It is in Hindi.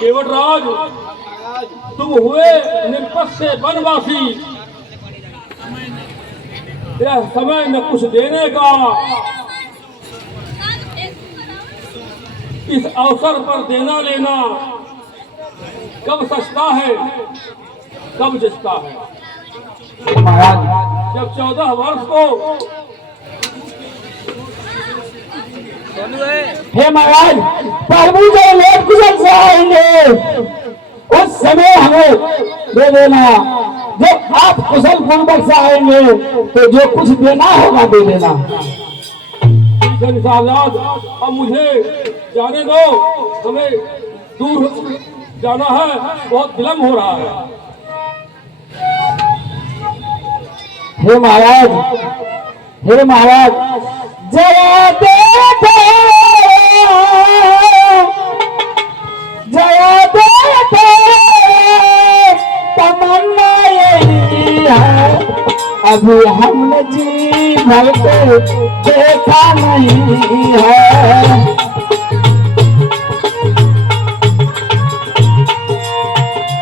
केवटराज, तुम हुए निर्पस से वनवासी, यह समय न कुछ देने का, इस अवसर पर देना लेना कब सस्ता है कब जिसका है। जब 14 वर्ष को हे महाराज, प्रभु जो लोक कुशल से आएंगे उस समय हमें दे देना। जब आप कुशल पूर्वक से आएंगे तो जो कुछ देना होगा दे देना। अब मुझे जाने दो, हमें दूर जाना है, बहुत विलम्ब हो रहा है। हे महाराज, जया देते तमन्ना यही है, अभी हमने जी भर के देखा नहीं है।